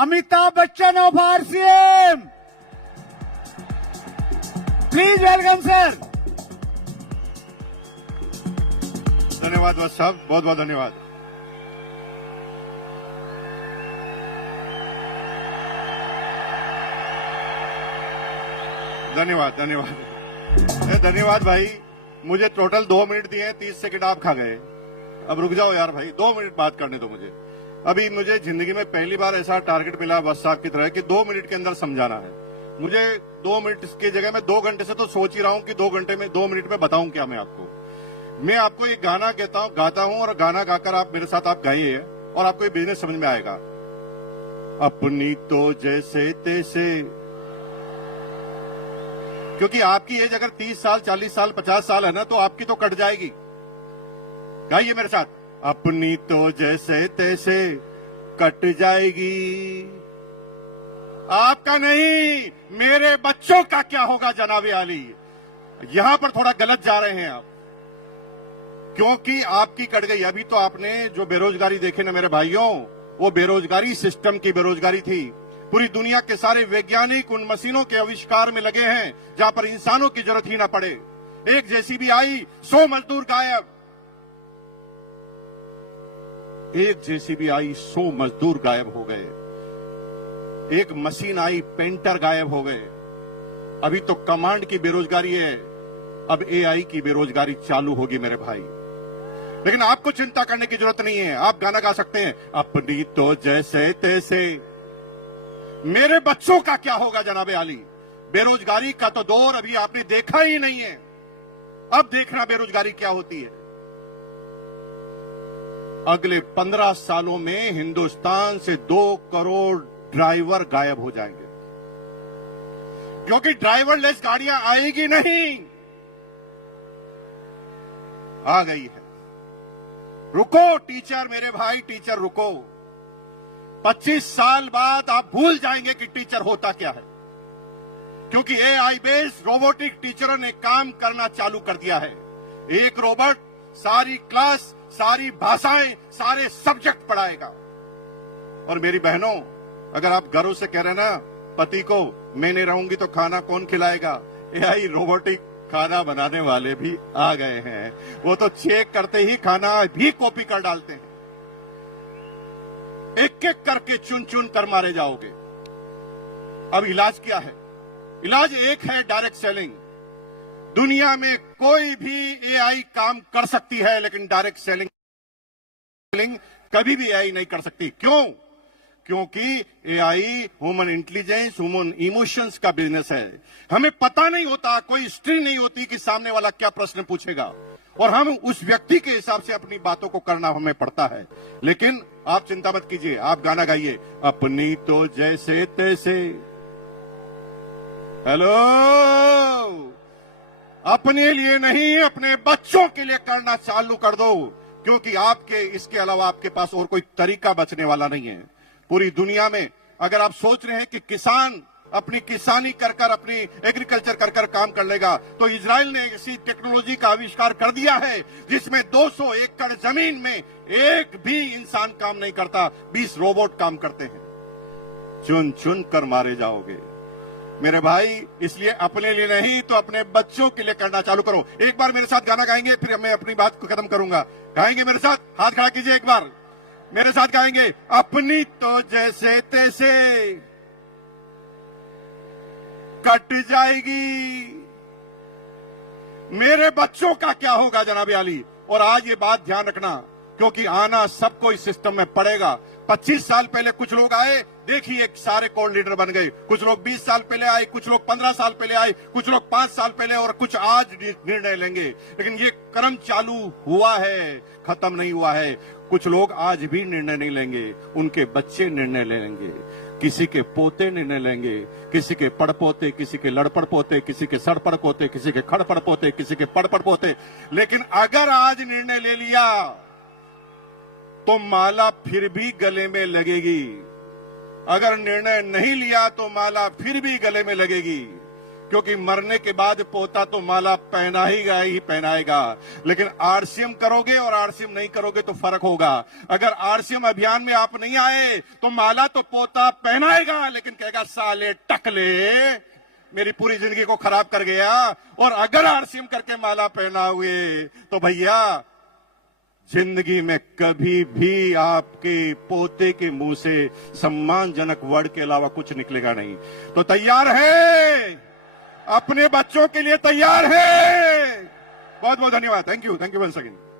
Amitabh Bachchan of RCM. Please welcome, sir. धन्यवाद वत्स साहब, बहुत बहुत धन्यवाद। धन्यवाद धन्यवाद धन्यवाद भाई। मुझे टोटल 2 मिनट दिए, 30 सेकंड आप खा गए। अब रुक जाओ यार भाई, 2 मिनट बात करने दो मुझे। अभी मुझे जिंदगी में पहली बार ऐसा टारगेट मिला वत्स साहब की तरह कि 2 मिनट के अंदर समझाना है। मुझे 2 मिनट की जगह मैं 2 घंटे से तो सोच ही रहा हूं कि 2 घंटे में 2 मिनट में बताऊं क्या मैं आपको एक गाना गाता हूं और गाना गाकर आप मेरे साथ आप गाइए और आपको ये बिजनेस समझ में आएगा। अपनी तो जैसे तैसे, क्योंकि आपकी एज अगर 30 साल 40 साल 50 साल है ना, तो आपकी तो कट जाएगी। गाइए मेरे साथ, अपनी तो जैसे तैसे कट जाएगी, आपका नहीं मेरे बच्चों का क्या होगा जनाबे आली। यहां पर थोड़ा गलत जा रहे हैं आप, क्योंकि आपकी कट गई। अभी तो आपने जो बेरोजगारी देखे ना मेरे भाइयों, वो बेरोजगारी सिस्टम की बेरोजगारी थी। पूरी दुनिया के सारे वैज्ञानिक उन मशीनों के आविष्कार में लगे हैं जहां पर इंसानों की जरूरत ही ना पड़े। एक जेसीबी आई, 100 मजदूर गायब। एक जेसीबी आई, 100 मजदूर गायब हो गए। एक मशीन आई, पेंटर गायब हो गए। अभी तो कमांड की बेरोजगारी है, अब एआई की बेरोजगारी चालू होगी मेरे भाई। लेकिन आपको चिंता करने की जरूरत नहीं है। आप गाना गा सकते हैं, अपनी तो जैसे तैसे मेरे बच्चों का क्या होगा जनाबे आली। बेरोजगारी का तो दौर अभी आपने देखा ही नहीं है, अब देखना बेरोजगारी क्या होती है। अगले 15 सालों में हिंदुस्तान से 2 करोड़ ड्राइवर गायब हो जाएंगे, क्योंकि ड्राइवरलेस गाड़ियां आएगी नहीं। आ गई है। रुको टीचर, मेरे भाई टीचर रुको। 25 साल बाद आप भूल जाएंगे कि टीचर होता क्या है, क्योंकि एआई बेस्ड रोबोटिक टीचरों ने काम करना चालू कर दिया है। एक रोबोट सारी क्लास, सारी भाषाएं, सारे सब्जेक्ट पढ़ाएगा। और मेरी बहनों, अगर आप घरों से कह रहे ना पति को मैं नहीं रहूंगी तो खाना कौन खिलाएगा, एआई रोबोटिक खाना बनाने वाले भी आ गए हैं। वो तो चेक करते ही खाना भी कॉपी कर डालते हैं। एक एक करके चुन चुन कर मारे जाओगे। अब इलाज क्या है? इलाज एक है, डायरेक्ट सेलिंग। दुनिया में कोई भी एआई काम कर सकती है, लेकिन डायरेक्ट सेलिंग कभी भी एआई नहीं कर सकती। क्यों? क्योंकि AI human intelligence, human emotions का बिजनेस है। हमें पता नहीं होता, कोई हिस्ट्री नहीं होती कि सामने वाला क्या प्रश्न पूछेगा, और हम उस व्यक्ति के हिसाब से अपनी बातों को करना हमें पड़ता है। लेकिन आप चिंता मत कीजिए, आप गाना गाइए, अपनी तो जैसे तैसे। हेलो, अपने लिए नहीं, अपने बच्चों के लिए करना चालू कर दो, क्योंकि आपके इसके अलावा आपके पास और कोई तरीका बचने वाला नहीं है। पूरी दुनिया में अगर आप सोच रहे हैं कि किसान अपनी किसानी कर कर, अपनी एग्रीकल्चर कर कर काम कर लेगा, तो इजराइल ने ऐसी टेक्नोलॉजी का आविष्कार कर दिया है जिसमें 200 एकड़ जमीन में एक भी इंसान काम नहीं करता, 20 रोबोट काम करते हैं। चुन चुन कर मारे जाओगे मेरे भाई। इसलिए अपने लिए नहीं तो अपने बच्चों के लिए करना चालू करो। एक बार मेरे साथ गाना गाएंगे, फिर मैं अपनी बात को खत्म करूंगा। गाएंगे मेरे साथ? हाथ खड़ा कीजिए, एक बार मेरे साथ गाएंगे, अपनी तो जैसे तैसे कट जाएगी, मेरे बच्चों का क्या होगा जनाबे आली। और आज ये बात ध्यान रखना, क्योंकि आना सबको इस सिस्टम में पड़ेगा। 25 साल पहले कुछ लोग आए, देखिए सारे कोर लीडर बन गए। कुछ लोग 20 साल पहले आए, कुछ लोग 15 साल पहले आए, कुछ लोग 5 साल पहले, और कुछ आज निर्णय लेंगे। लेकिन ये क्रम चालू हुआ है, खत्म नहीं हुआ है। कुछ लोग आज भी निर्णय नहीं लेंगे, उनके बच्चे निर्णय ले लेंगे, किसी के पोते निर्णय लेंगे, किसी के पड़पोते, किसी के लड़पड़ पोते, किसी के सड़पड़ पोते, किसी के खड़पड़ पोते, किसी के पड़पड़ पोते। लेकिन अगर आज निर्णय ले लिया तो माला फिर भी गले में लगेगी। अगर निर्णय नहीं लिया तो माला फिर भी गले में लगेगी, क्योंकि मरने के बाद पोता तो माला ही पहनाएगा। लेकिन आरसीएम करोगे और आरसीएम नहीं करोगे तो फर्क होगा। अगर आरसीएम अभियान में आप नहीं आए तो माला तो पोता पहनाएगा, लेकिन कहेगा साले टकले मेरी पूरी जिंदगी को खराब कर गया। और अगर आरसीएम करके माला पहना हुए तो भैया जिंदगी में कभी भी आपके पोते के मुंह से सम्मानजनक वर्ड के अलावा कुछ निकलेगा नहीं। तो तैयार है, अपने बच्चों के लिए तैयार है। बहुत बहुत धन्यवाद। Thank you once again.